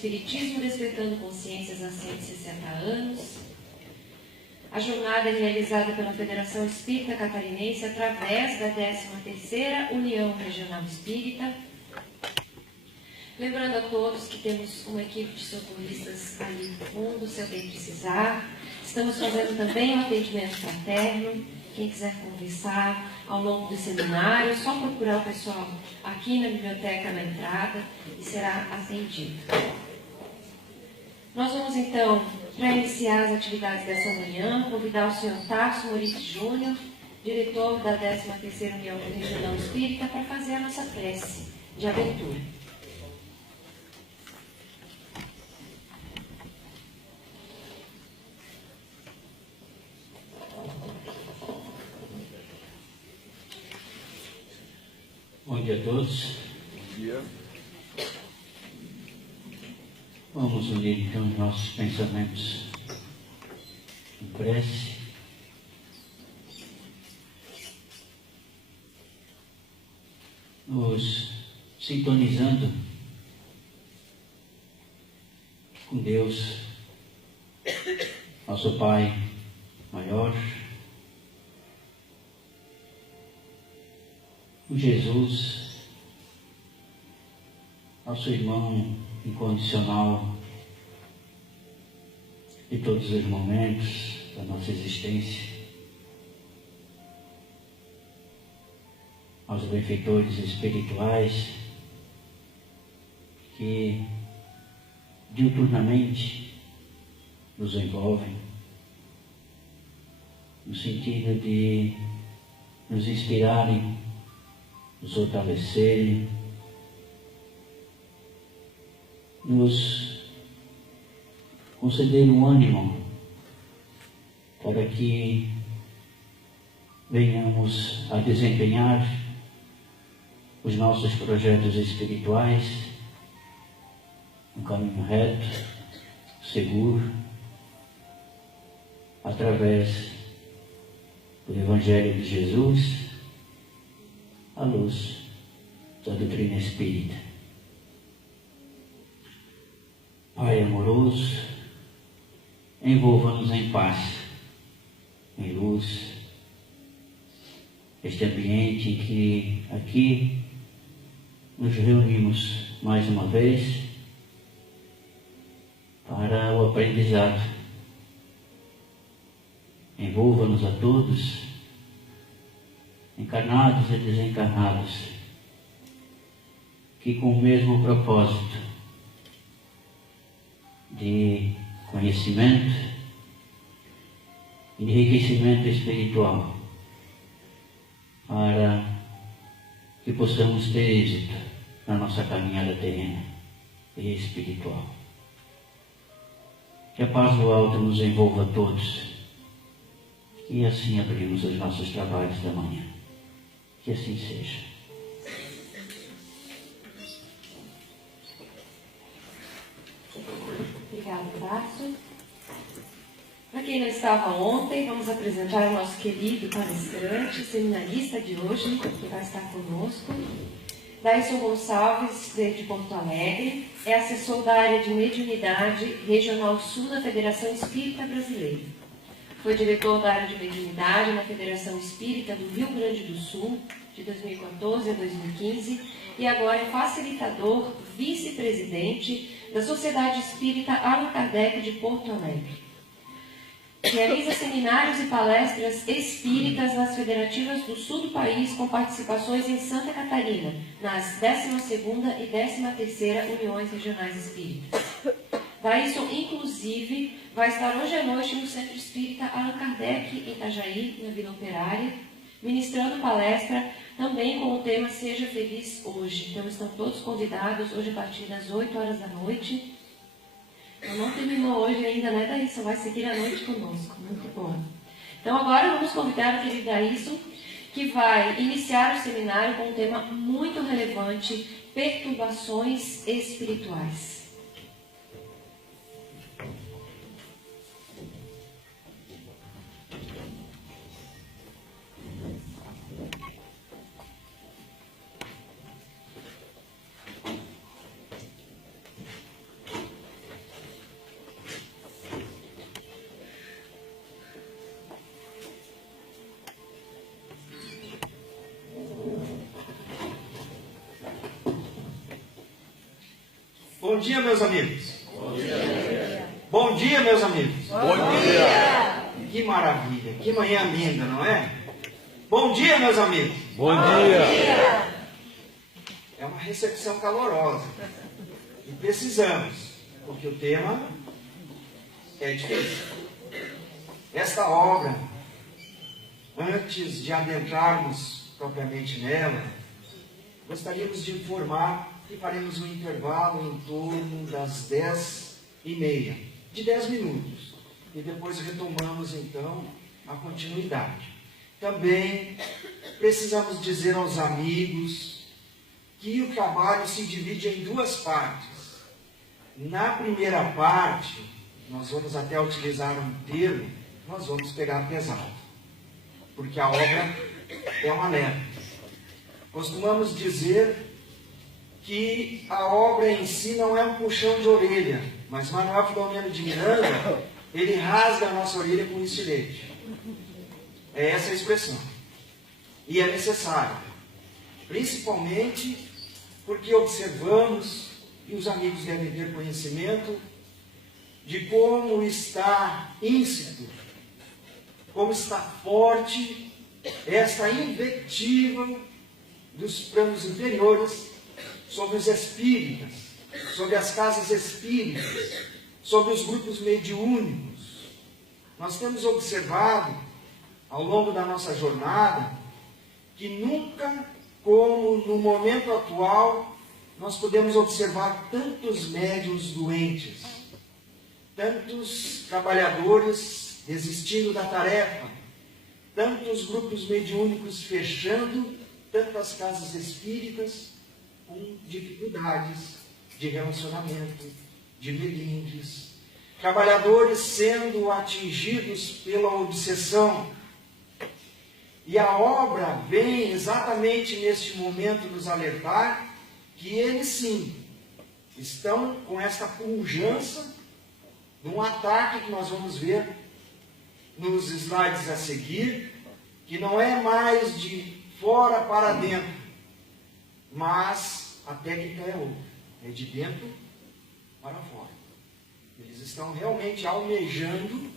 Espiritismo Despertando Consciências há 160 anos. A jornada é realizada pela Federação Espírita Catarinense através da 13ª União Regional Espírita. Lembrando a todos que temos uma equipe de socorristas ali no fundo, se alguém precisar. Estamos fazendo também um atendimento fraterno. Quem quiser conversar ao longo do seminário, é só procurar o pessoal aqui na biblioteca, na entrada, e será atendido. Nós vamos então, para iniciar as atividades dessa manhã, convidar o senhor Tarso Moritz Júnior, diretor da 13ª União Regional Espírita, para fazer a nossa prece de abertura. Bom dia a todos. Bom dia. Vamos unir então os nossos pensamentos em prece. Nos sintonizando com Deus, nosso Pai maior, com Jesus, nosso irmão incondicional de todos os momentos da nossa existência, aos benfeitores espirituais que diuturnamente nos envolvem, no sentido de nos inspirarem, nos fortalecerem, nos conceder um ânimo para que venhamos a desempenhar os nossos projetos espirituais no caminho reto, seguro, através do Evangelho de Jesus, à luz da doutrina espírita. Pai amoroso, envolva-nos em paz, em luz, este ambiente em que aqui nos reunimos mais uma vez para o aprendizado. Envolva-nos a todos, encarnados e desencarnados, que com o mesmo propósito de conhecimento e de enriquecimento espiritual, para que possamos ter êxito na nossa caminhada terrena e espiritual. Que a paz do alto nos envolva a todos, e assim abrimos os nossos trabalhos da manhã. Que assim seja. Obrigada, Tarso. Para quem não estava ontem, vamos apresentar o nosso querido palestrante, seminarista de hoje, que vai estar conosco. Daílson Gonçalves, de Porto Alegre, é assessor da área de mediunidade Regional Sul da Federação Espírita Brasileira. Foi diretor da área de mediunidade na Federação Espírita do Rio Grande do Sul, de 2014 a 2015, e agora é facilitador, vice-presidente da Sociedade Espírita Allan Kardec de Porto Alegre. Realiza seminários e palestras espíritas nas federativas do sul do país, com participações em Santa Catarina, nas 12ª e 13ª Uniões Regionais Espíritas. Daílson, inclusive, vai estar hoje à noite no Centro Espírita Allan Kardec, em Itajaí, na Vila Operária, ministrando palestra também com o tema Seja Feliz Hoje. Então estão todos convidados hoje a partir das 8 horas da noite. Então não terminou hoje ainda, né, Daílson? Vai seguir a noite conosco. Muito bom. Então agora vamos convidar o querido Daílson, que vai iniciar o seminário com um tema muito relevante: perturbações espirituais. Bom dia, meus amigos. Bom dia. Bom dia, meus amigos. Bom dia. Que maravilha, que manhã linda, não é? Bom dia, meus amigos. Bom dia. É uma recepção calorosa. E precisamos, porque o tema é difícil. Esta obra, antes de adentrarmos propriamente nela, gostaríamos de informar que faremos um intervalo em torno das 10h30, de 10 minutos. E depois retomamos, então, a continuidade. Também precisamos dizer aos amigos que o trabalho se divide em duas partes. Na primeira parte, nós vamos até utilizar um termo, nós vamos pegar pesado. Porque a obra é uma leve. Costumamos dizer que a obra em si não é um puxão de orelha, mas Manuel Filomeno de Miranda, ele rasga a nossa orelha com estilete. É essa a expressão. E é necessário. Principalmente porque observamos, e os amigos devem ter conhecimento, de como está íncito, como está forte esta invectiva dos planos inferiores sobre os espíritas, sobre as casas espíritas, sobre os grupos mediúnicos. Nós temos observado, ao longo da nossa jornada, que nunca como no momento atual nós podemos observar tantos médiuns doentes, tantos trabalhadores desistindo da tarefa, tantos grupos mediúnicos fechando, tantas casas espíritas com dificuldades de relacionamento, de melindes, trabalhadores sendo atingidos pela obsessão. E a obra vem exatamente neste momento nos alertar que eles sim estão com esta pujança de um ataque que nós vamos ver nos slides a seguir, que não é mais de fora para dentro, mas a técnica é outra, é de dentro para fora. Eles estão realmente almejando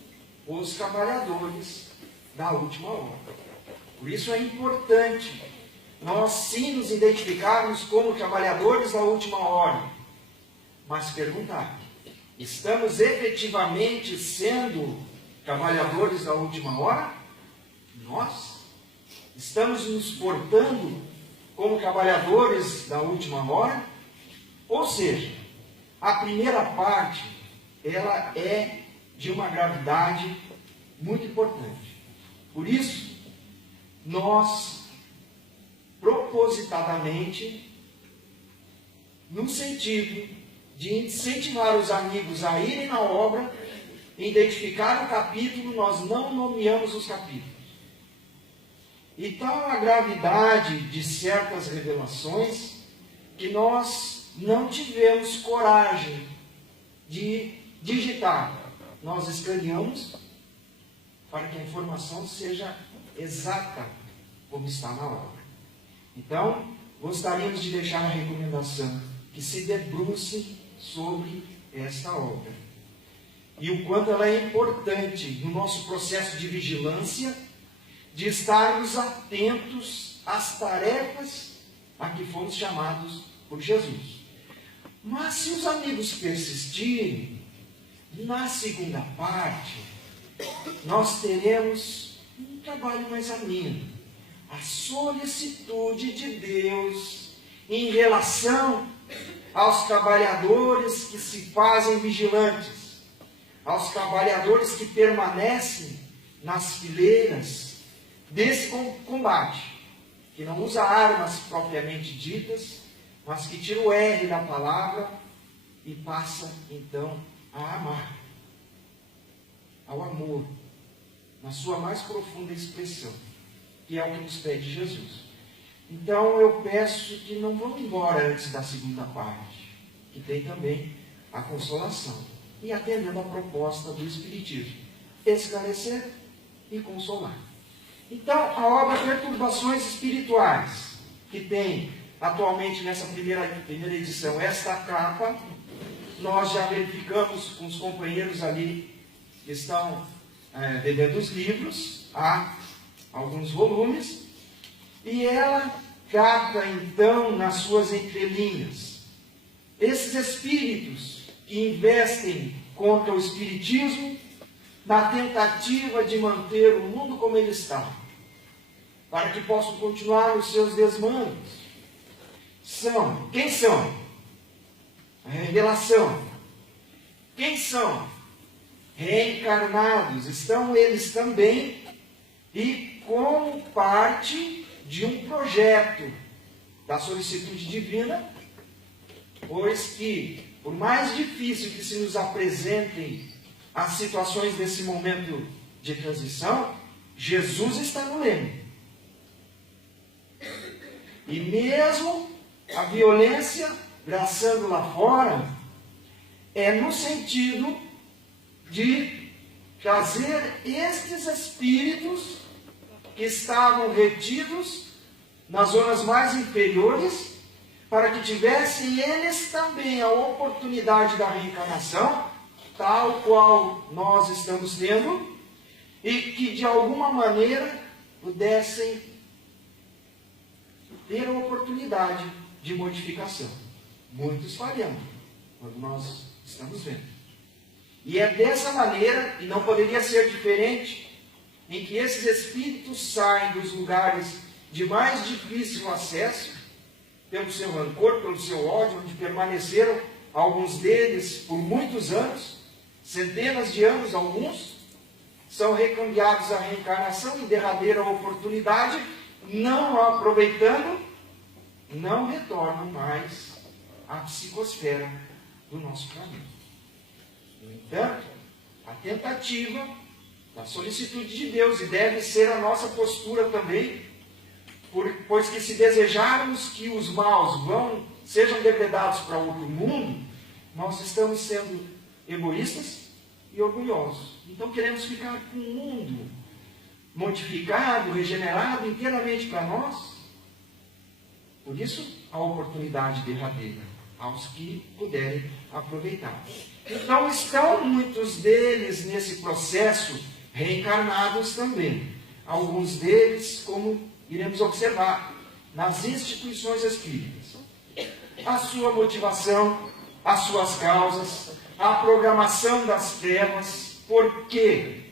os trabalhadores da última hora. Por isso é importante nós sim nos identificarmos como trabalhadores da última hora, mas perguntar, estamos efetivamente sendo trabalhadores da última hora? Nós? Estamos nos portando como trabalhadores da última hora? Ou seja, a primeira parte, ela é de uma gravidade muito importante. Por isso, nós, propositadamente, no sentido de incentivar os amigos a irem na obra, identificar o capítulo, nós não nomeamos os capítulos. E tal a gravidade de certas revelações que nós não tivemos coragem de digitar. Nós escaneamos para que a informação seja exata como está na obra. Então, gostaríamos de deixar a recomendação que se debruce sobre esta obra. E o quanto ela é importante no nosso processo de vigilância, de estarmos atentos às tarefas a que fomos chamados por Jesus. Mas se os amigos persistirem, na segunda parte, nós teremos um trabalho mais ameno. A solicitude de Deus em relação aos trabalhadores que se fazem vigilantes, aos trabalhadores que permanecem nas fileiras desse combate, que não usa armas propriamente ditas, mas que tira o R da palavra e passa então a amar, ao amor, na sua mais profunda expressão, que é o que nos pede Jesus. Então eu peço que não vão embora antes da segunda parte, que tem também a consolação, e atendendo a proposta do Espiritismo, esclarecer e consolar. Então, a obra Perturbações Espirituais, que tem atualmente nessa primeira edição esta capa, nós já verificamos com os companheiros ali que estão devendo os livros, há alguns volumes, e ela capta então nas suas entrelinhas esses espíritos que investem contra o espiritismo na tentativa de manter o mundo como ele está, para que possam continuar os seus desmandos. Quem são? A revelação. Quem são? Reencarnados. Estão eles também, e como parte de um projeto da solicitude divina, pois que, por mais difícil que se nos apresentem as situações desse momento de transição, Jesus está no leme. E mesmo a violência graçando lá fora, é no sentido de trazer estes espíritos que estavam retidos nas zonas mais inferiores, para que tivessem eles também a oportunidade da reencarnação, tal qual nós estamos tendo, e que de alguma maneira pudessem ter a oportunidade de modificação. Muitos falhando, quando nós estamos vendo. E é dessa maneira, e não poderia ser diferente, em que esses espíritos saem dos lugares de mais difícil acesso, pelo seu rancor, pelo seu ódio, onde permaneceram alguns deles por muitos anos, centenas de anos alguns, são recambiados à reencarnação em derradeira oportunidade, não a aproveitando, não retornam mais à psicosfera do nosso planeta. No entanto, a tentativa da solicitude de Deus, e deve ser a nossa postura também, pois que se desejarmos que os maus sejam depredados para outro mundo, nós estamos sendo egoístas e orgulhosos. Então queremos ficar com um mundo modificado, regenerado inteiramente para nós. Por isso, a oportunidade derradeira aos que puderem aproveitar. Então estão muitos deles nesse processo reencarnados também. Alguns deles, como iremos observar, nas instituições espíritas. A sua motivação, as suas causas, a programação das trevas, porque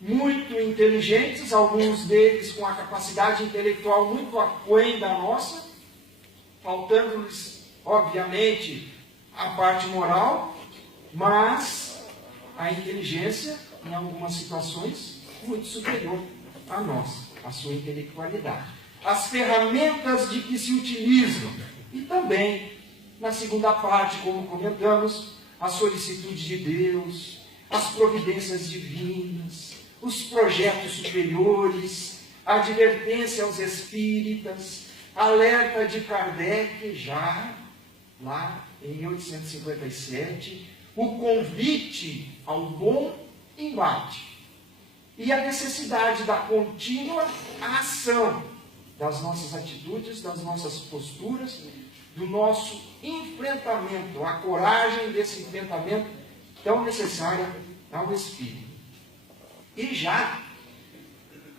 muito inteligentes, alguns deles com a capacidade intelectual muito aquém da nossa, faltando-lhes, obviamente, a parte moral, mas a inteligência, em algumas situações, muito superior à nossa, a sua intelectualidade. As ferramentas de que se utilizam, e também, na segunda parte, como comentamos, a solicitude de Deus, as providências divinas, os projetos superiores, a advertência aos espíritas, alerta de Kardec, já lá em 1857, o convite ao bom embate e a necessidade da contínua ação das nossas atitudes, das nossas posturas, do nosso enfrentamento, a coragem desse enfrentamento tão necessária ao Espírito. E já,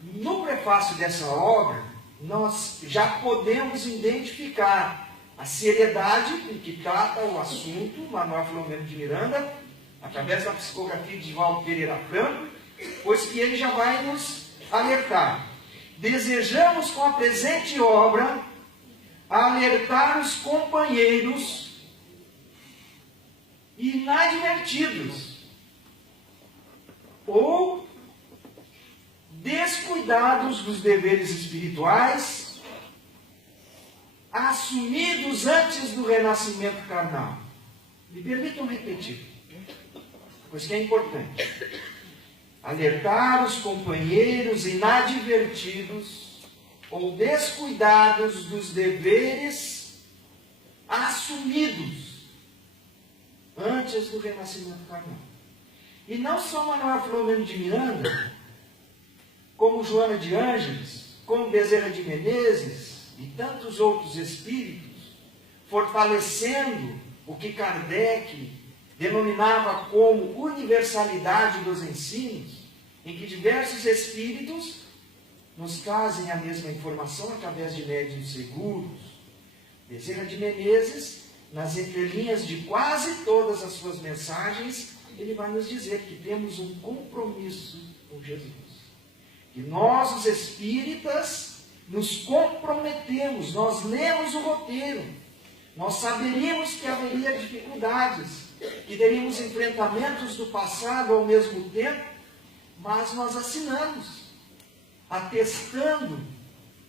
no prefácio dessa obra, nós já podemos identificar a seriedade com que trata o assunto Manuel Filomeno de Miranda, através da psicografia de Valdo Pereira Franco, pois que ele já vai nos alertar. Desejamos com a presente obra alertar os companheiros inadvertidos ou descuidados dos deveres espirituais assumidos antes do renascimento carnal. Me permitam repetir, pois que é importante. Alertar os companheiros inadvertidos ou descuidados dos deveres assumidos antes do renascimento carnal. E não só Manuel Filomeno de Miranda, como Joana de Ângeles, como Bezerra de Menezes e tantos outros espíritos, fortalecendo o que Kardec denominava como universalidade dos ensinos, em que diversos espíritos nos trazem a mesma informação através de médiuns seguros. Bezerra de Menezes, nas entrelinhas de quase todas as suas mensagens, ele vai nos dizer que temos um compromisso com Jesus. Que nós, os espíritas, nos comprometemos, nós lemos o roteiro, nós saberíamos que haveria dificuldades, que teríamos enfrentamentos do passado ao mesmo tempo, mas nós assinamos, atestando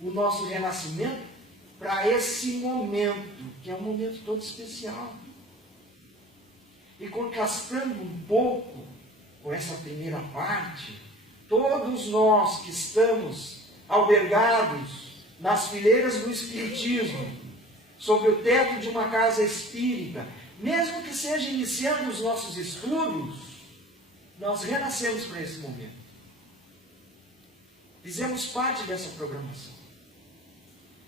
o nosso renascimento para esse momento, que é um momento todo especial. E contrastando um pouco com essa primeira parte, todos nós que estamos albergados nas fileiras do Espiritismo, sob o teto de uma casa espírita, mesmo que seja iniciando os nossos estudos, nós renascemos para esse momento. Fizemos parte dessa programação.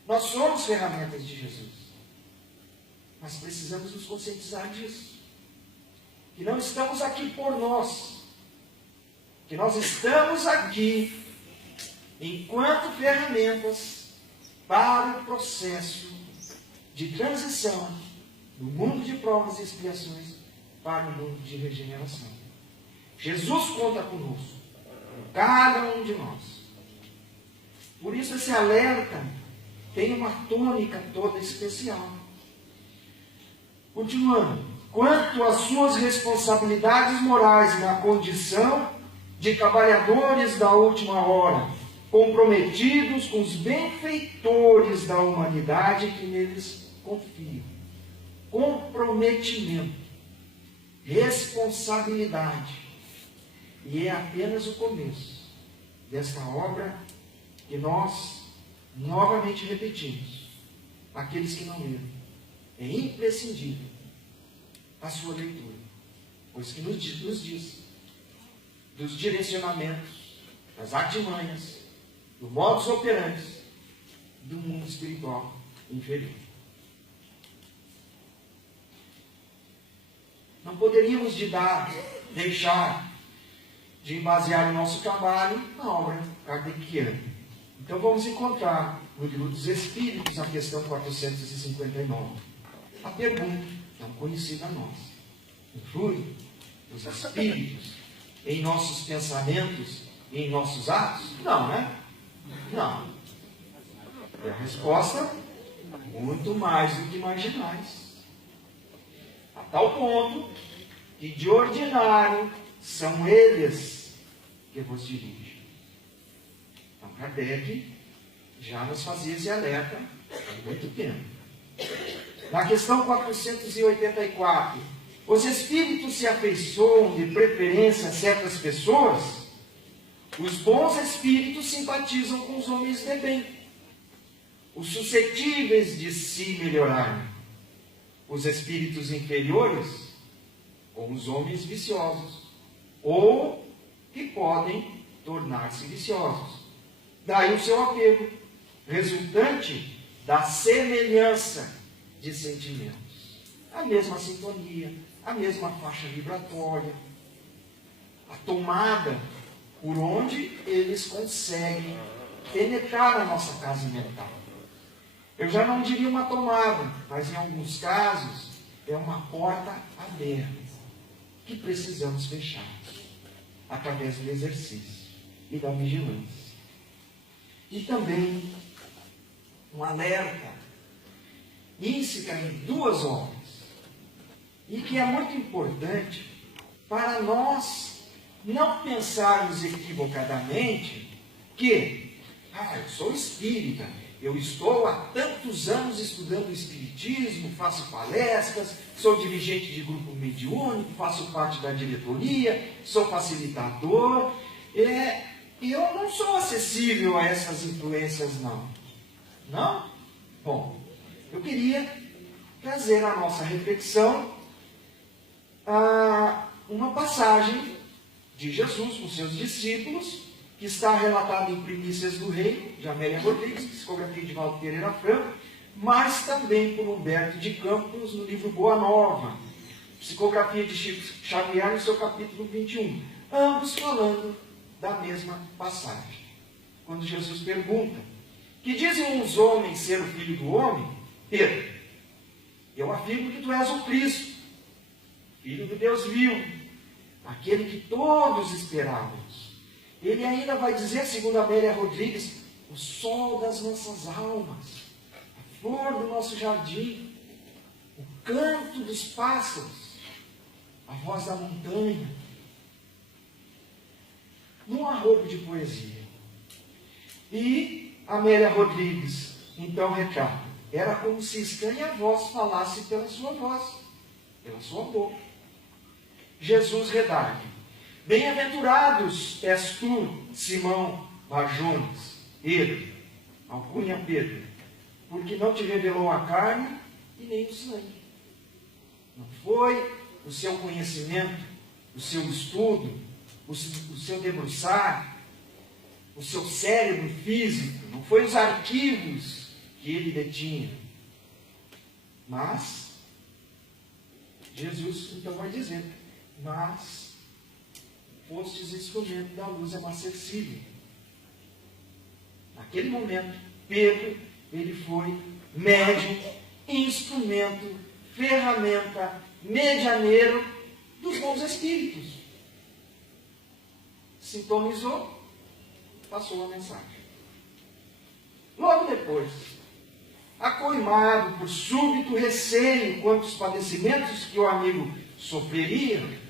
Nós somos ferramentas de Jesus. Mas precisamos nos conscientizar disso. Que não estamos aqui por nós. Que nós estamos aqui enquanto ferramentas para o processo de transição do mundo de provas e expiações para o mundo de regeneração. Jesus conta conosco, com cada um de nós. Por isso esse alerta tem uma tônica toda especial. Continuando, quanto às suas responsabilidades morais na condição de trabalhadores da última hora, comprometidos com os benfeitores da humanidade que neles confiam. Comprometimento, responsabilidade. E é apenas o começo desta obra que nós novamente repetimos. Aqueles que não leram, é imprescindível a sua leitura, pois que nos diz dos direcionamentos, das artimanhas, do modus operandi do mundo espiritual inferior. Não poderíamos deixar de basear o nosso trabalho na obra kardeciana. Então vamos encontrar no Livro dos Espíritos, a questão 459. A pergunta, tão conhecida a nós: influi os espíritos em nossos pensamentos e em nossos atos? Não, né? Não. E a resposta, muito mais do que marginais. A tal ponto que de ordinário são eles que vos dirigem. Então Kardec já nos fazia esse alerta há muito tempo. Na questão 484, os espíritos se afeiçoam de preferência a certas pessoas? Os bons espíritos simpatizam com os homens de bem, os suscetíveis de se melhorarem. Os espíritos inferiores com os homens viciosos, ou que podem tornar-se viciosos. Daí o seu apego, resultante da semelhança de sentimentos. A mesma sintonia, a mesma faixa vibratória, a tomada por onde eles conseguem penetrar a nossa casa mental. Eu já não diria uma tomada, mas em alguns casos é uma porta aberta que precisamos fechar através do exercício e da vigilância. E também um alerta íncica em duas obras, e que é muito importante para nós não pensarmos equivocadamente que eu sou espírita, eu estou há tantos anos estudando o espiritismo, faço palestras, sou dirigente de grupo mediúnico, faço parte da diretoria, sou facilitador, eu não sou acessível a essas influências, não. Não? Bom, eu queria trazer à nossa reflexão uma passagem de Jesus com seus discípulos, que está relatada em Primícias do Reino, de Amélia Rodrigues, psicografia de Valdo Pereira Franco, mas também por Humberto de Campos, no livro Boa Nova, Psicografia de Chico Xavier, no seu capítulo 21. Ambos falando da mesma passagem. Quando Jesus pergunta: que dizem os homens ser o Filho do Homem? Pedro: eu afirmo que tu és o Cristo, Filho do Deus vivo, aquele que todos esperávamos. Ele ainda vai dizer, segundo Amélia Rodrigues, o sol das nossas almas, a flor do nosso jardim, o canto dos pássaros, a voz da montanha. Num arrobo de poesia. E Amélia Rodrigues, então, retrata: era como se estranha voz falasse pela sua voz, pela sua boca. Jesus redargue: bem-aventurados és tu, Simão Barjonas, Pedro, alcunha Pedro, porque não te revelou a carne e nem o sangue. Não foi o seu conhecimento, o seu estudo, o seu debruçar, o seu cérebro físico, não foi os arquivos que ele detinha. Mas, Jesus então vai dizer: mas fostes instrumento da luz inacessível. Naquele momento, Pedro, ele foi médium, instrumento, ferramenta, medianeiro dos bons espíritos. Sintonizou, passou a mensagem. Logo depois, acoimado por súbito receio quanto aos padecimentos que o amigo sofreria,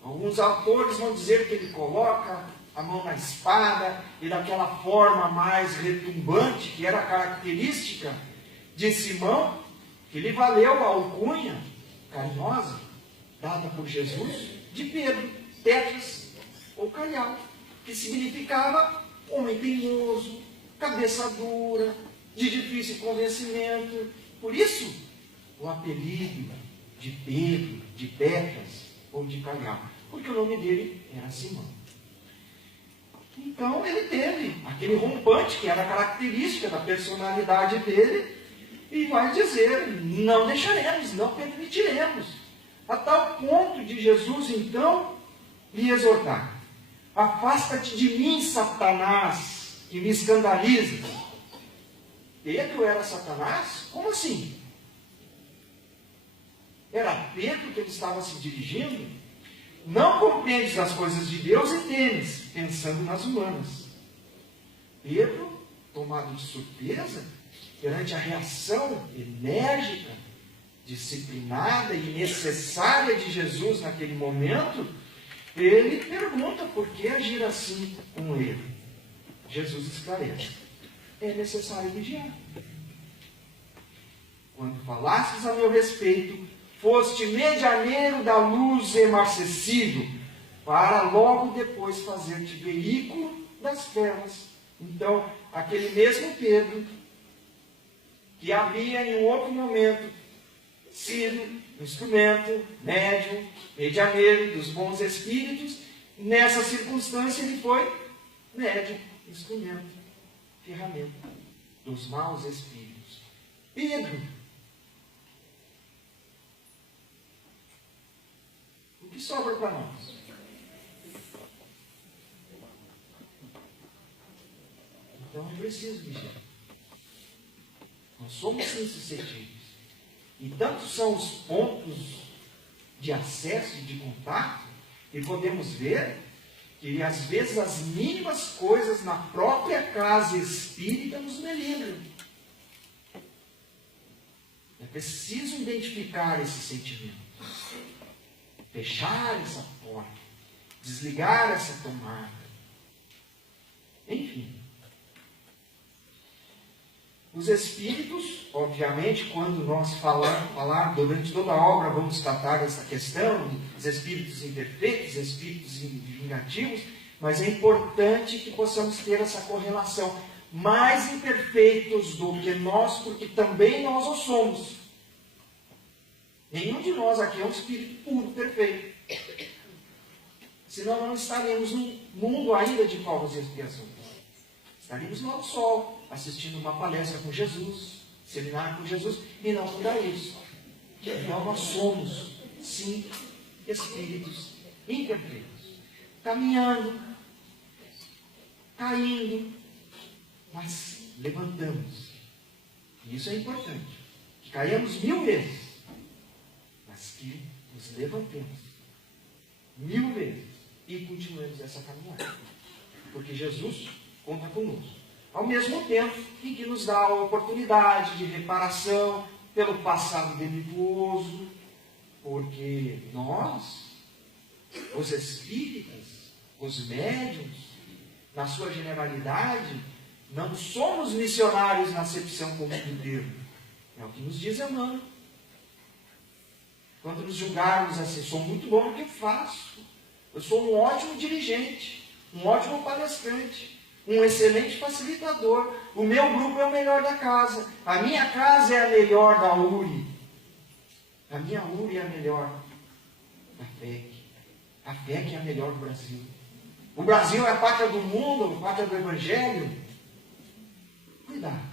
alguns autores vão dizer que ele coloca a mão na espada e daquela forma mais retumbante, que era característica de Simão, que lhe valeu a alcunha carinhosa, dada por Jesus, de Pedro, Petras ou Calhau, que significava homem teimoso, cabeça dura, de difícil convencimento. Por isso, o apelido de Pedro, de Petras ou de Calhau, porque o nome dele era Simão. Então ele teve aquele rompante que era característica da personalidade dele, e vai dizer: não deixaremos, não permitiremos. A tal ponto de Jesus então lhe exortar: afasta-te de mim, Satanás, que me escandaliza. Pedro era Satanás? Como assim? Era Pedro que ele estava se dirigindo? Não compreendes as coisas de Deus e temes, pensando nas humanas. Pedro, tomado de surpresa, perante a reação enérgica, disciplinada e necessária de Jesus naquele momento, ele pergunta por que agir assim com ele. Jesus esclarece: é necessário vigiar. Quando falastes a meu respeito, foste medianeiro da luz imarcessível, para logo depois fazer-te veículo das trevas. Então, aquele mesmo Pedro, que havia em um outro momento sido instrumento, médium, medianeiro dos bons espíritos, nessa circunstância ele foi médium, instrumento, ferramenta dos maus espíritos. Pedro, o que sobra para nós? Então é preciso vigiar. Nós somos sim suscetíveis. E tantos são os pontos de acesso, de contato, e podemos ver que às vezes as mínimas coisas na própria casa espírita nos melindram. É preciso identificar esse sentimento, fechar essa porta, desligar essa tomada. Enfim. Os espíritos, obviamente, quando nós falar durante toda a obra, vamos tratar essa questão dos espíritos imperfeitos, espíritos vingativos, mas é importante que possamos ter essa correlação. Mais imperfeitos do que nós, porque também nós o somos. Nenhum de nós aqui é um espírito puro, perfeito. Senão não estaremos num mundo ainda de provas e expiações. Estaríamos lá no sol, assistindo uma palestra com Jesus, seminário com Jesus, e não por isso. Afinal, nós somos sim, espíritos imperfeitos, caminhando, caindo, mas levantamos. E isso é importante. Que caiamos 1000 vezes, mas que nos levantemos 1000 vezes e continuemos essa caminhada. Porque Jesus conta conosco. Ao mesmo tempo em que nos dá a oportunidade de reparação pelo passado delituoso, porque nós, os espíritas, os médiuns, na sua generalidade, não somos missionários na acepção comum do termo. É o que nos diz Emmanuel. Quando nos julgarmos assim, sou muito bom no que faço. Eu sou um ótimo dirigente, um ótimo palestrante, um excelente facilitador. O meu grupo é o melhor da casa. A minha casa é a melhor da URI. A minha URI é a melhor da FEC. A FEC é a melhor do Brasil. O Brasil é a pátria do mundo, a pátria do Evangelho. Cuidado.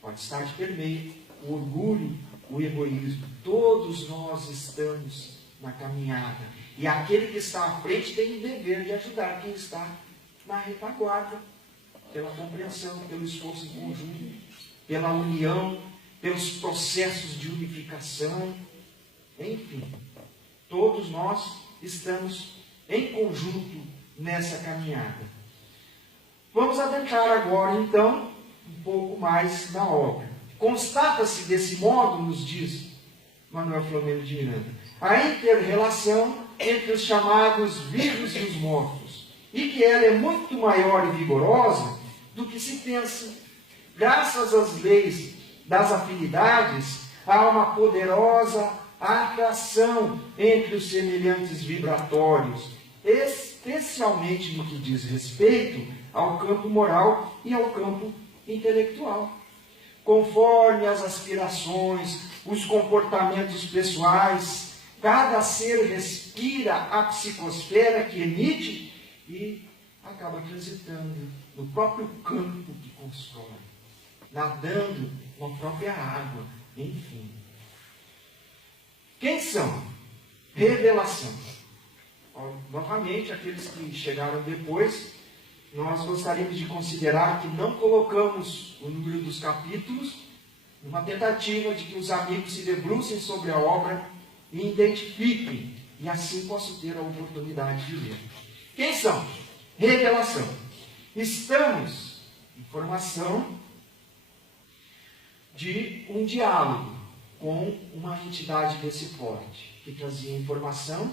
Pode estar de permeio o orgulho, o egoísmo. Todos nós estamos na caminhada. E aquele que está à frente tem o dever de ajudar quem está na retaguarda. Pela compreensão, pelo esforço em conjunto, pela união, pelos processos de unificação. Enfim, todos nós estamos em conjunto nessa caminhada. Vamos adentrar agora, então, um pouco mais na obra. Constata-se desse modo, nos diz Manuel Filomeno de Miranda, a inter-relação entre os chamados vivos e os mortos, e que ela é muito maior e vigorosa do que se pensa. Graças às leis das afinidades, há uma poderosa atração entre os semelhantes vibratórios, especialmente no que diz respeito ao campo moral e ao campo intelectual. Conforme as aspirações, os comportamentos pessoais, cada ser respira a psicosfera que emite e acaba transitando no próprio campo que constrói, nadando na própria água, enfim. Quem são? Revelação. Novamente, aqueles que chegaram depois, nós gostaríamos de considerar que não colocamos o número dos capítulos numa tentativa de que os amigos se debrucem sobre a obra e identifiquem, e assim possam ter a oportunidade de ler. Quem são? Revelação. Estamos em formação de um diálogo com uma entidade desse porte, que trazia informação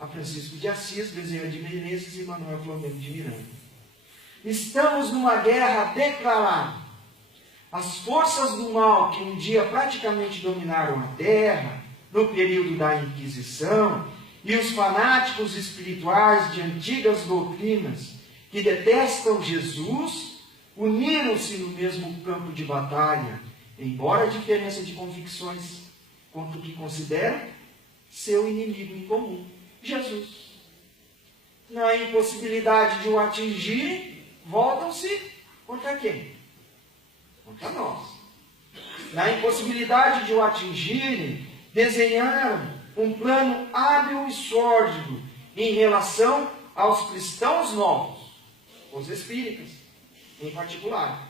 a Francisco de Assis, Bezerra de Menezes e Manuel Filomeno de Miranda. Estamos numa guerra declarada. As forças do mal que um dia praticamente dominaram a terra, no período da Inquisição, e os fanáticos espirituais de antigas doutrinas que detestam Jesus, uniram-se no mesmo campo de batalha, embora a diferença de convicções quanto o que consideram seu inimigo em comum, Jesus. Na impossibilidade de o atingirem, voltam-se contra quem? Contra nós. Na impossibilidade de o atingirem, desenharam um plano hábil e sórdido em relação aos cristãos novos, os espíritas em particular,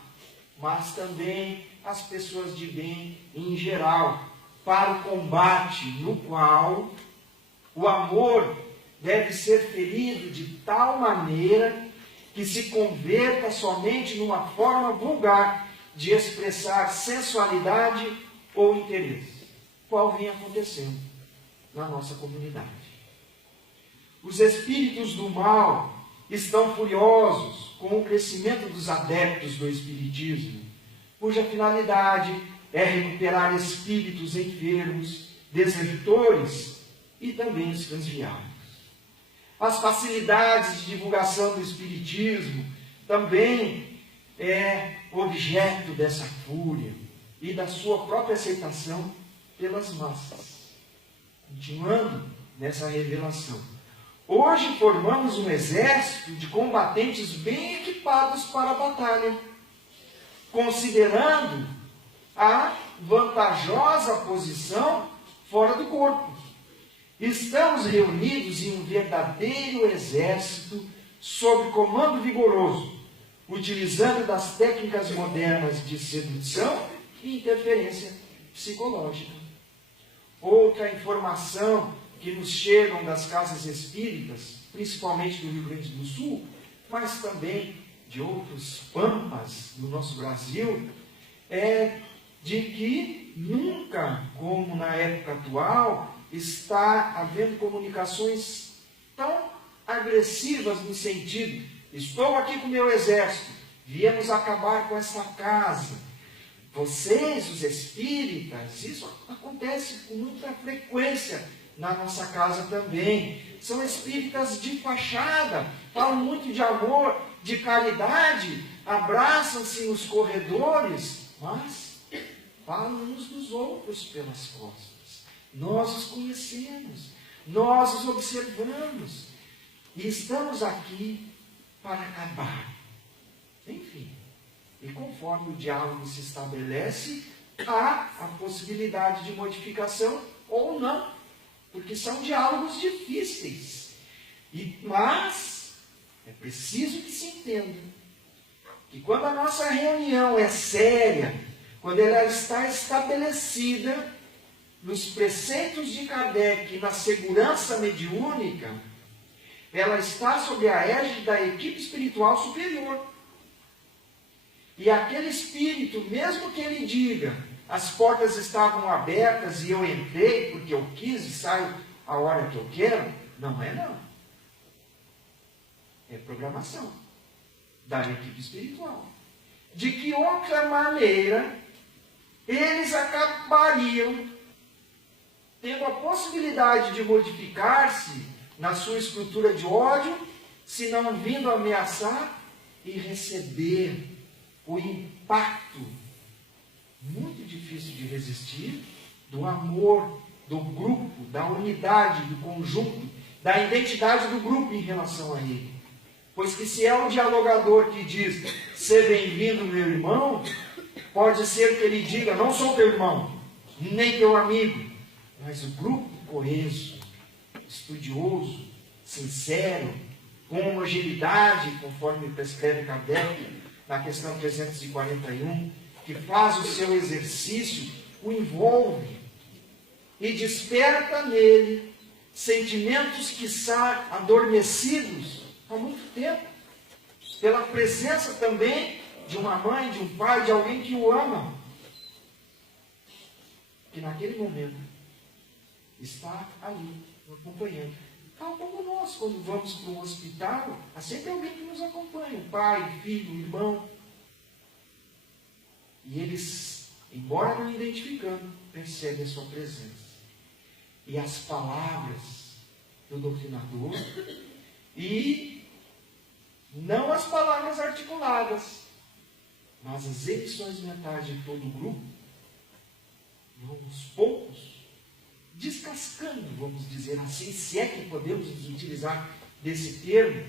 mas também as pessoas de bem em geral, para o combate no qual o amor deve ser ferido de tal maneira que se converta somente numa forma vulgar de expressar sensualidade ou interesse, qual vem acontecendo na nossa comunidade. Os espíritos do mal estão furiosos com o crescimento dos adeptos do espiritismo, cuja finalidade é recuperar espíritos enfermos, desertores e também os transviados. As facilidades de divulgação do espiritismo também é objeto dessa fúria e da sua própria aceitação pelas massas. Continuando nessa revelação. Hoje formamos um exército de combatentes bem equipados para a batalha, considerando a vantajosa posição fora do corpo, Estamos reunidos em um verdadeiro exército sob comando vigoroso, utilizando das técnicas modernas de sedução e interferência psicológica. Outra informação que nos chegam das casas espíritas, principalmente do Rio Grande do Sul, mas também de outros pampas do nosso Brasil, é de que nunca, como na época atual, está havendo comunicações tão agressivas no sentido: estou aqui com o meu exército, viemos acabar com essa casa. Vocês, os espíritas, isso acontece com muita frequência na nossa casa também. São espíritas de fachada, falam muito de amor, de caridade, abraçam-se nos corredores, mas falam uns dos outros pelas costas. Nós os conhecemos, nós os observamos e estamos aqui para acabar. Enfim, e conforme o diálogo se estabelece, há a possibilidade de modificação ou não, porque são diálogos difíceis. Mas é preciso que se entenda que quando a nossa reunião é séria, quando ela está estabelecida nos preceitos de Kardec e na segurança mediúnica, ela está sob a égide da equipe espiritual superior. E aquele espírito, mesmo que ele diga, as portas estavam abertas e eu entrei porque eu quis e saio a hora que eu quero, não é não. É programação da equipe espiritual. De que outra maneira eles acabariam tendo a possibilidade de modificar-se na sua estrutura de ódio, se não vindo ameaçar e receber o impacto muito difícil de resistir do amor, do grupo, da unidade, do conjunto, da identidade do grupo em relação a ele. Pois que se é um dialogador que diz, seja bem-vindo, meu irmão, pode ser que ele diga, não sou teu irmão, nem teu amigo, mas o grupo coeso, estudioso, sincero, com homogeneidade, conforme prescreve Kardec, na questão 341, que faz o seu exercício, o envolve e desperta nele sentimentos quiçá adormecidos há muito tempo, pela presença também de uma mãe, de um pai, de alguém que o ama, que naquele momento está ali, acompanhando. Tal como nós, quando vamos para um hospital, há sempre alguém que nos acompanha, um pai, filho, um irmão. E eles, embora não identificando, percebem a sua presença. E as palavras do doutrinador, e não as palavras articuladas, mas as emissões mentais de todo o grupo, vão aos poucos descascando, vamos dizer assim, se é que podemos utilizar desse termo,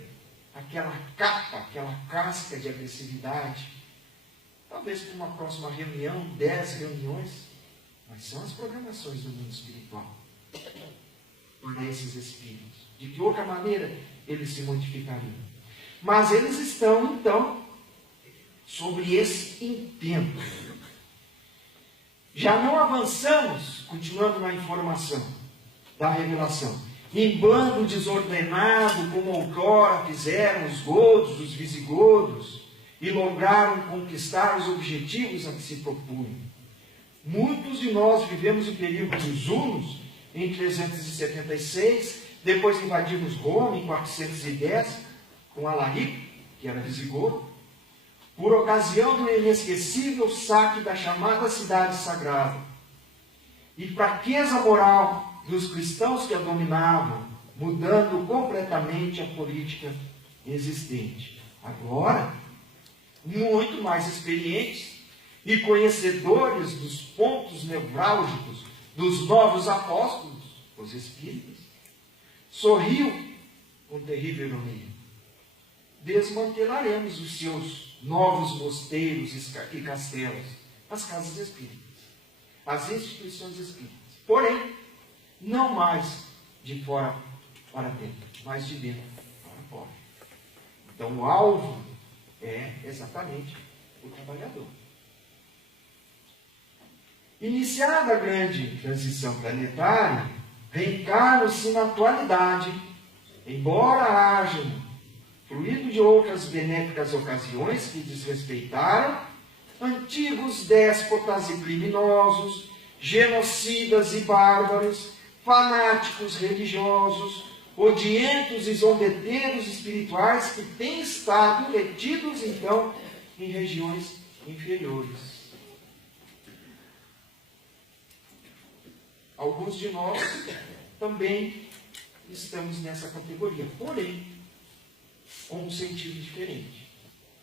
aquela capa, aquela casca de agressividade. Talvez para uma próxima reunião, 10 reuniões, mas são as programações do mundo espiritual para esses espíritos. De que outra maneira eles se modificariam? Mas eles estão, então, sobre esse intento. Já não avançamos, continuando na informação da revelação, em bando desordenado, como outrora fizeram os godos, os visigodos, e lograram conquistar os objetivos a que se propunham. Muitos de nós vivemos o período dos hunos, em 376, depois invadimos Roma, em 410, com Alarico, que era visigodo, por ocasião do inesquecível saque da chamada cidade sagrada, e fraqueza moral dos cristãos que a dominavam, mudando completamente a política existente. Agora, muito mais experientes e conhecedores dos pontos nevrálgicos dos novos apóstolos, os espíritas, sorriu com terrível ironia. Desmantelaremos os seus novos mosteiros e castelos, as casas espíritas, as instituições espíritas. Porém, não mais de fora para dentro, mas de dentro para fora. Então, o alvo é exatamente o trabalhador. Iniciada a grande transição planetária, reencarna-se na atualidade, embora haja fluído de outras benéficas ocasiões que desrespeitaram antigos déspotas e criminosos, genocidas e bárbaros, fanáticos religiosos, odientos e zombeteiros espirituais que têm estado retidos, então, em regiões inferiores. Alguns de nós também estamos nessa categoria, porém, com um sentido diferente,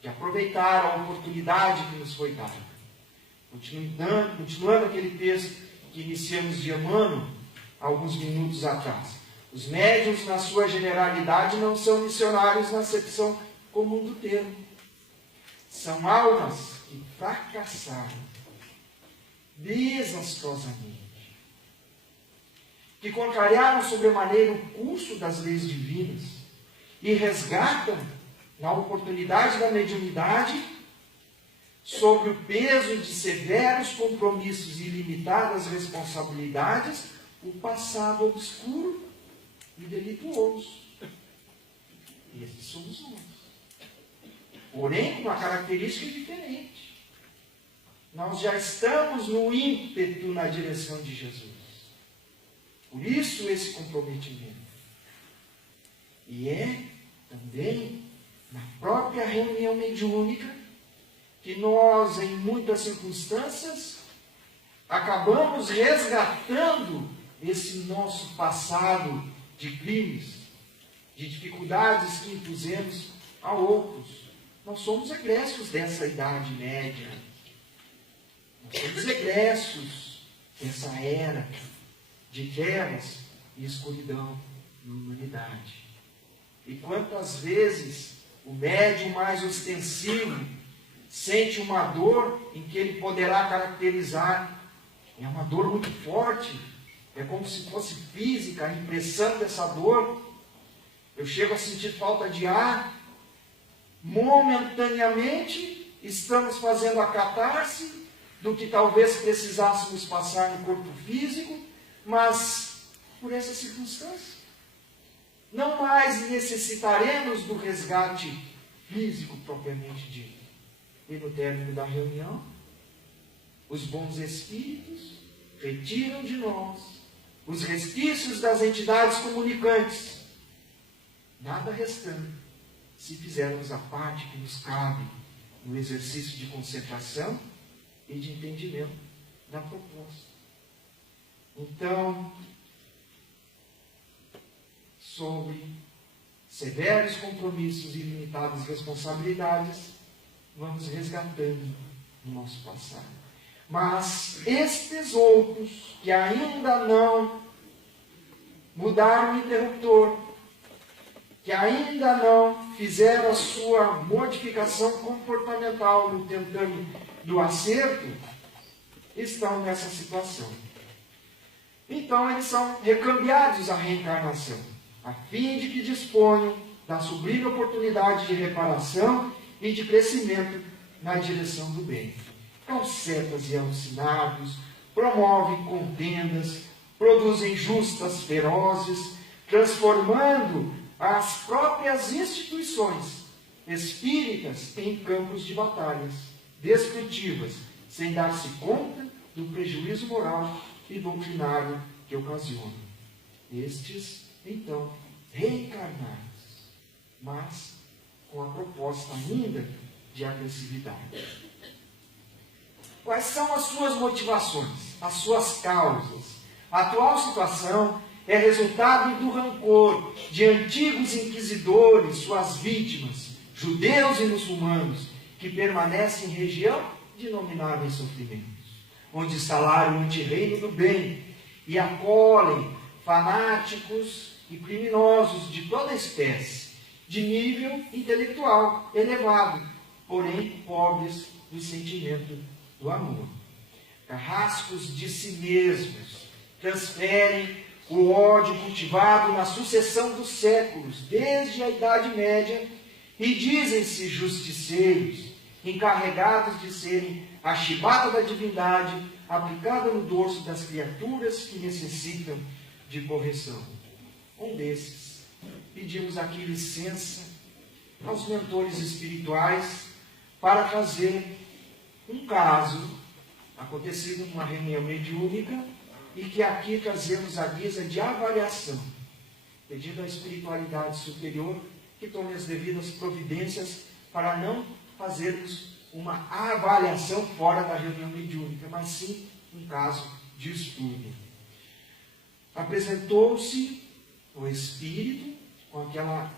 de aproveitar a oportunidade que nos foi dada. Continuando aquele texto que iniciamos de Emmanuel, alguns minutos atrás. Os médiuns, na sua generalidade, não são missionários na acepção comum do termo. São almas que fracassaram desastrosamente, que contrariaram sobremaneira o curso das leis divinas e resgatam, na oportunidade da mediunidade, sob o peso de severos compromissos e limitadas responsabilidades, o passado obscuro e delituoso. E esses somos nós. Porém, com uma característica diferente. Nós já estamos no ímpeto na direção de Jesus. Por isso esse comprometimento. E é também na própria reunião mediúnica que nós, em muitas circunstâncias, acabamos resgatando esse nosso passado de crimes, de dificuldades que impusemos a outros. Nós somos egressos dessa idade média. Nós somos egressos dessa era de trevas e escuridão na humanidade. E quantas vezes o médium mais ostensivo sente uma dor em que ele poderá caracterizar, é uma dor muito forte, é como se fosse física, a impressão dessa dor. Eu chego a sentir falta de ar, momentaneamente estamos fazendo a catarse do que talvez precisássemos passar no corpo físico, mas por essa circunstância não mais necessitaremos do resgate físico propriamente dito. E no término da reunião, os bons espíritos retiram de nós os resquícios das entidades comunicantes, nada restando, se fizermos a parte que nos cabe no exercício de concentração e de entendimento da proposta. Então, sobre severos compromissos e limitadas responsabilidades, vamos resgatando o nosso passado. Mas estes outros que ainda não mudaram o interruptor, que ainda não fizeram a sua modificação comportamental no tentando do acerto, estão nessa situação. Então eles são recambiados à reencarnação, a fim de que disponham da sublime oportunidade de reparação e de crescimento na direção do bem. Calcetas e alucinados, promovem contendas, produzem justas ferozes, transformando as próprias instituições espíritas em campos de batalhas destrutivas, sem dar-se conta do prejuízo moral e doutrinário que ocasionam. Estes, então, reencarnados, mas com a proposta ainda de agressividade. Quais são as suas motivações, as suas causas? A atual situação é resultado do rancor de antigos inquisidores, suas vítimas, judeus e muçulmanos, que permanecem em região de inomináveis sofrimentos, onde instalaram o antirreino do bem e acolhem fanáticos e criminosos de toda espécie, de nível intelectual elevado, porém pobres do sentimento do amor. Carrascos de si mesmos transferem o ódio cultivado na sucessão dos séculos, desde a Idade Média, e dizem-se justiceiros, encarregados de serem a chibata da divindade aplicada no dorso das criaturas que necessitam de correção. Um desses, pedimos aqui licença aos mentores espirituais para trazer um caso acontecido numa reunião mediúnica e que aqui trazemos a guisa de avaliação, pedindo à espiritualidade superior que tome as devidas providências para não fazermos uma avaliação fora da reunião mediúnica, mas sim um caso de estudo. Apresentou-se o espírito com aquela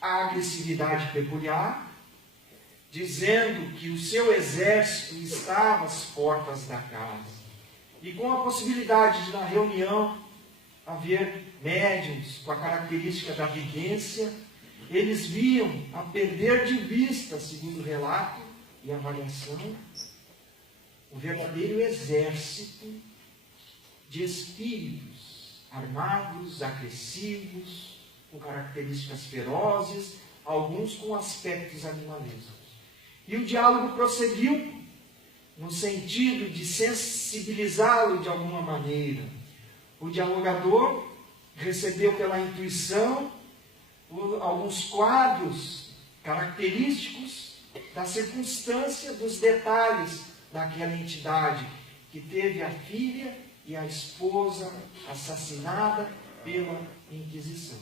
agressividade peculiar, dizendo que o seu exército estava às portas da casa. E com a possibilidade de, na reunião, haver médiuns com a característica da vidência, eles viam a perder de vista, segundo o relato e avaliação, o verdadeiro exército de espíritos armados, agressivos, com características ferozes, alguns com aspectos animalescos. E o diálogo prosseguiu no sentido de sensibilizá-lo de alguma maneira. O dialogador recebeu pela intuição alguns quadros característicos da circunstância, dos detalhes daquela entidade que teve a filha e a esposa assassinada pela Inquisição.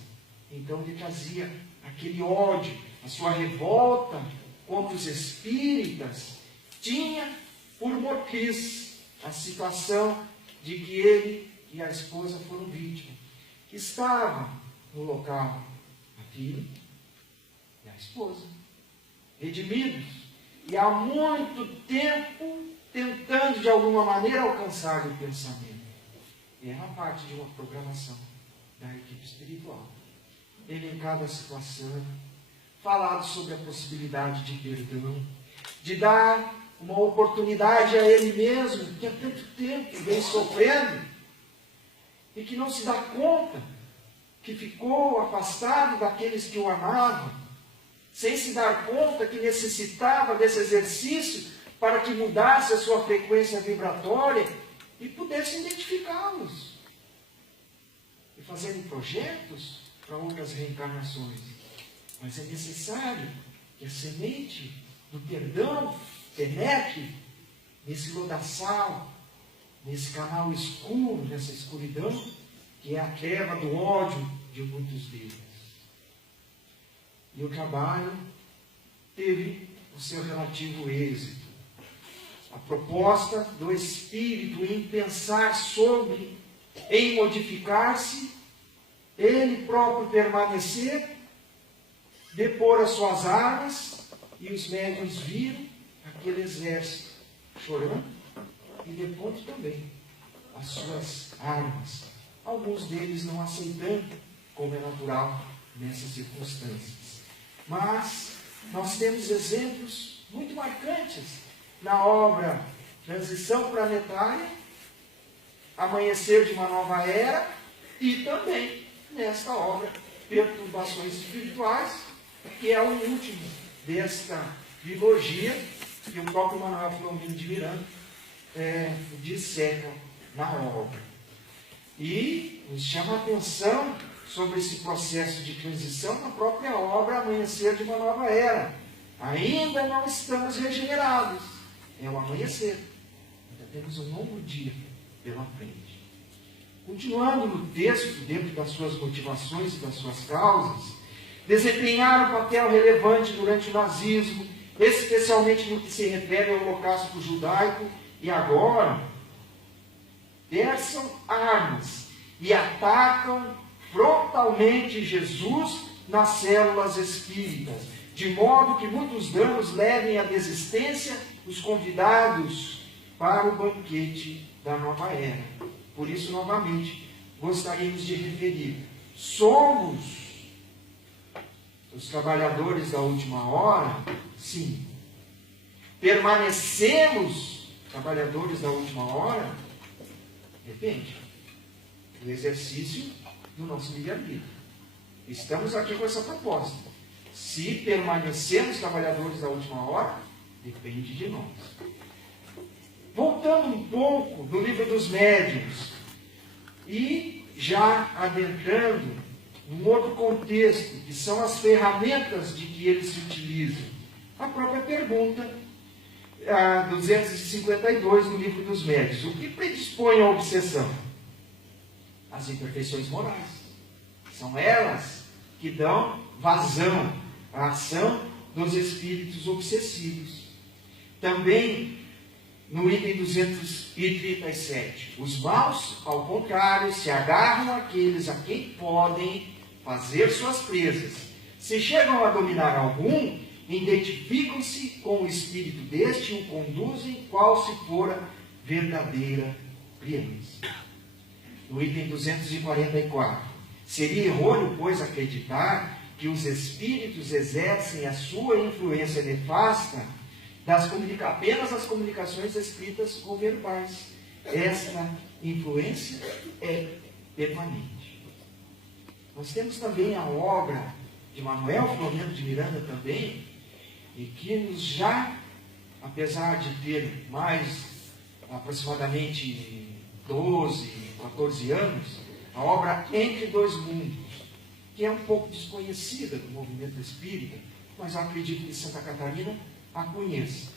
Então ele trazia aquele ódio, a sua revolta contra os espíritas, tinha por motriz a situação de que ele e a esposa foram vítimas. Estavam no local a filha e a esposa, redimidos, e há muito tempo tentando de alguma maneira alcançar o pensamento. Era parte de uma programação da equipe espiritual. Elencado a situação, falado sobre a possibilidade de perdão, de dar uma oportunidade a ele mesmo, que há tanto tempo vem sofrendo, e que não se dá conta que ficou afastado daqueles que o amavam, sem se dar conta que necessitava desse exercício para que mudasse a sua frequência vibratória e pudesse identificá-los e fazerem projetos para outras reencarnações. Mas é necessário que a semente do perdão penetre nesse lodaçal, nesse canal escuro, nessa escuridão, que é a treva do ódio de muitos deles. E o trabalho teve o seu relativo êxito. A proposta do Espírito em pensar sobre, em modificar-se, ele próprio permanecer, depor as suas armas, e os médiuns viram aquele exército chorando e depondo também as suas armas. Alguns deles não aceitando, como é natural nessas circunstâncias. Mas nós temos exemplos muito marcantes na obra Transição Planetária, Amanhecer de uma Nova Era, e também nesta obra Perturbações Espirituais, que é o último desta trilogia, que o próprio Manuel Filomeno de Miranda disseca na obra. E nos chama a atenção sobre esse processo de transição na própria obra Amanhecer de uma Nova Era. Ainda não estamos regenerados. É o amanhecer. Ainda temos um longo dia pela frente. Continuando no texto, dentro das suas motivações e das suas causas, desempenharam um papel relevante durante o nazismo, especialmente no que se refere ao holocausto judaico, e agora versam armas e atacam frontalmente Jesus nas células espíritas, de modo que muitos danos levem à desistência os convidados para o banquete da nova era. Por isso, novamente, gostaríamos de referir: somos os trabalhadores da última hora? Sim. Permanecemos trabalhadores da última hora? Depende. O exercício do nosso livre-arbítrio. Estamos aqui com essa proposta. Se permanecemos trabalhadores da última hora, depende de nós. Voltando um pouco no livro dos Médiuns, e já adentrando num outro contexto, que são as ferramentas de que eles se utilizam. A própria pergunta 252 do livro dos Médiuns. O que predispõe à obsessão? As imperfeições morais. São elas que dão vazão à ação dos espíritos obsessivos. Também no item 237. Os maus, ao contrário, se agarram àqueles a quem podem fazer suas presas. Se chegam a dominar algum, identificam-se com o espírito deste e o conduzem qual se fora verdadeira criança. No item 244. Seria errôneo, pois, acreditar que os espíritos exercem a sua influência nefasta apenas as comunicações escritas ou verbais. Esta influência é permanente. Nós temos também a obra de Manuel Floriano de Miranda também, e que nos já, apesar de ter mais aproximadamente 12, 14 anos, a obra Entre Dois Mundos, que é um pouco desconhecida do movimento espírita, mas eu acredito que Santa Catarina a conheça.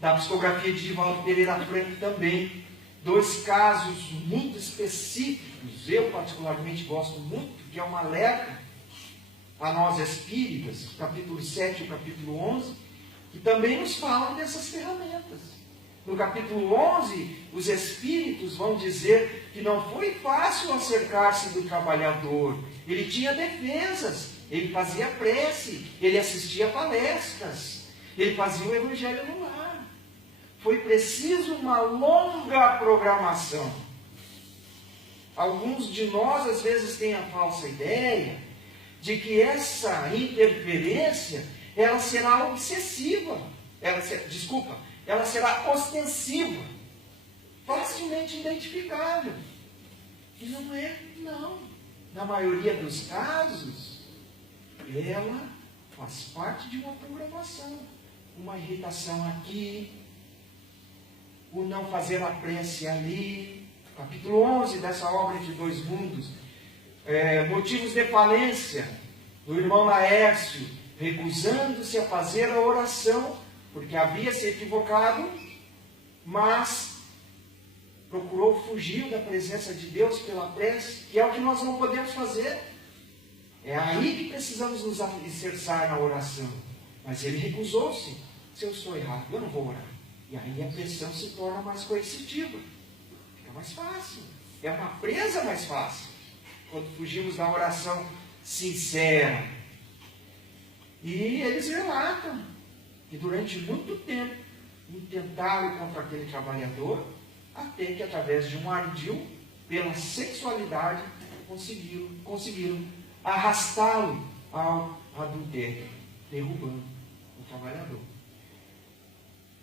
Da psicografia de Divaldo Pereira Franco também, 2 casos muito específicos, eu particularmente gosto muito, que é uma alerta a nós espíritas, capítulo 7 e capítulo 11, que também nos falam dessas ferramentas. No capítulo 11, os espíritos vão dizer que não foi fácil acercar-se do trabalhador. Ele tinha defesas, ele fazia prece, ele assistia palestras, ele fazia o evangelho no lar. Foi preciso uma longa programação. Alguns de nós, às vezes, têm a falsa ideia de que essa interferência, ela será obsessiva. Ela será ostensiva. Facilmente identificável. E não é, não. Na maioria dos casos, ela faz parte de uma programação. Uma irritação aqui, o não fazer a prece ali. Capítulo 11 dessa obra Entre Dois Mundos. Motivos de falência do irmão Laércio, recusando-se a fazer a oração, porque havia se equivocado, mas procurou fugir da presença de Deus pela prece, que é o que nós não podemos fazer. É aí que precisamos nos alicerçar na oração. Mas ele recusou-se. Se eu estou errado, eu não vou orar. E aí a pressão se torna mais coercitiva. Fica mais fácil. É uma presa mais fácil. Quando fugimos da oração sincera. E eles relatam que durante muito tempo intentaram contra aquele trabalhador, até que através de um ardil, pela sexualidade, conseguiram arrastá-lo ao adultério, derrubando o trabalhador.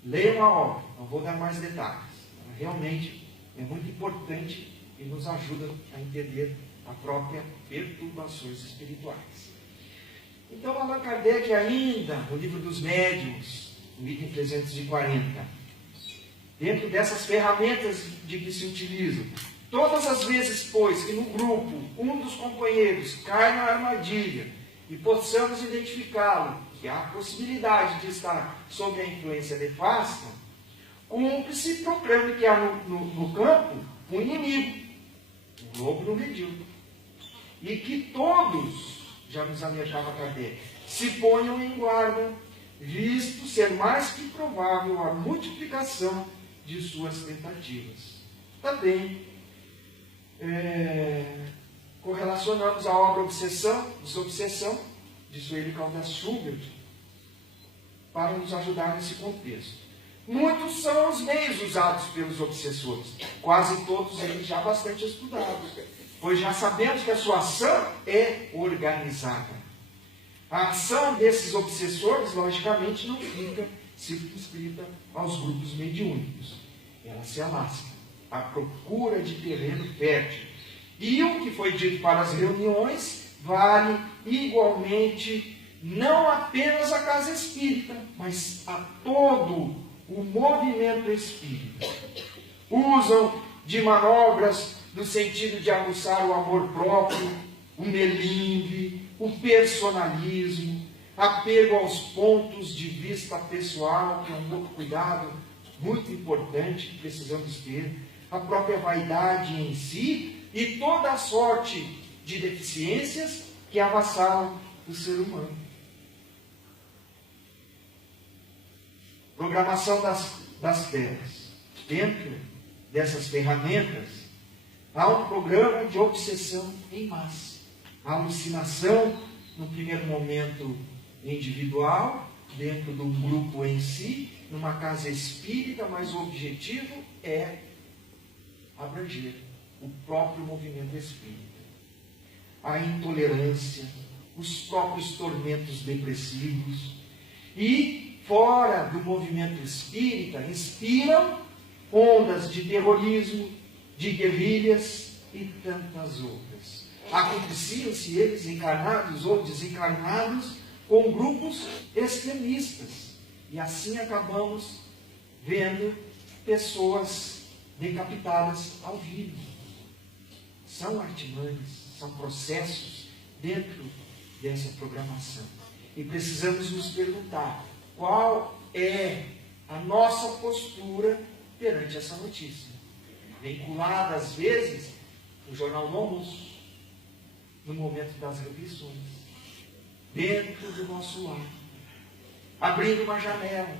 Leiam a obra, não vou dar mais detalhes. Ela realmente é muito importante e nos ajuda a entender a própria perturbações espirituais. Então, Allan Kardec ainda, no livro dos Médiuns, no item 340, dentro dessas ferramentas de que se utilizam, todas as vezes, pois, que no grupo um dos companheiros cai na armadilha e possamos identificá-lo, que há a possibilidade de estar sob a influência nefasta, cumpre-se e proclame que há no campo um inimigo, um lobo no redil. E que todos, já nos alertava Kardec, se ponham em guarda, visto ser mais que provável a multiplicação de suas tentativas. Também correlacionamos a obra Desobsessão, de Sueli Caldas Schubert, para nos ajudar nesse contexto. Muitos são os meios usados pelos obsessores, quase todos eles já bastante estudados, pois já sabemos que a sua ação é organizada. A ação desses obsessores, logicamente, não fica circunscrita aos grupos mediúnicos. Ela se alastra à procura de terreno fértil E o que foi dito para as reuniões vale igualmente não apenas à casa espírita, mas a todo o movimento espírita. Usam de manobras no sentido de aguçar o amor próprio, o melindre, o personalismo, apego aos pontos de vista pessoal, que é um outro cuidado muito importante que precisamos ter, a própria vaidade em si e toda a sorte de deficiências que avassalam o ser humano. Programação das telas. Dentro dessas ferramentas, há um programa de obsessão em massa. A alucinação, no primeiro momento individual, dentro de um grupo em si, numa casa espírita, mas o objetivo é abranger o próprio movimento espírita. A intolerância, os próprios tormentos depressivos e, fora do movimento espírita, inspiram ondas de terrorismo, de guerrilhas e tantas outras. Aconteciam-se eles, encarnados ou desencarnados, com grupos extremistas. E assim acabamos vendo pessoas decapitadas ao vivo. São artimanhas, são processos dentro dessa programação. E precisamos nos perguntar qual é a nossa postura perante essa notícia. Vinculada, às vezes, no Jornal do Almoço, no momento das refeições, dentro do nosso lar, abrindo uma janela.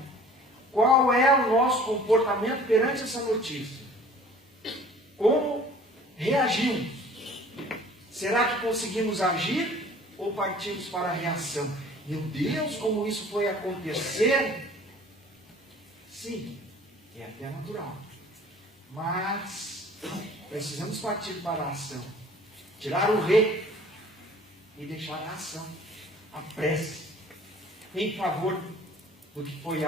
Qual é o nosso comportamento perante essa notícia? Como reagimos? Será que conseguimos agir ou partimos para a reação? Meu Deus, como isso foi acontecer? Sim, é até natural. Mas precisamos partir para a ação. Tirar o rei e deixar a ação, a prece, em favor do que foi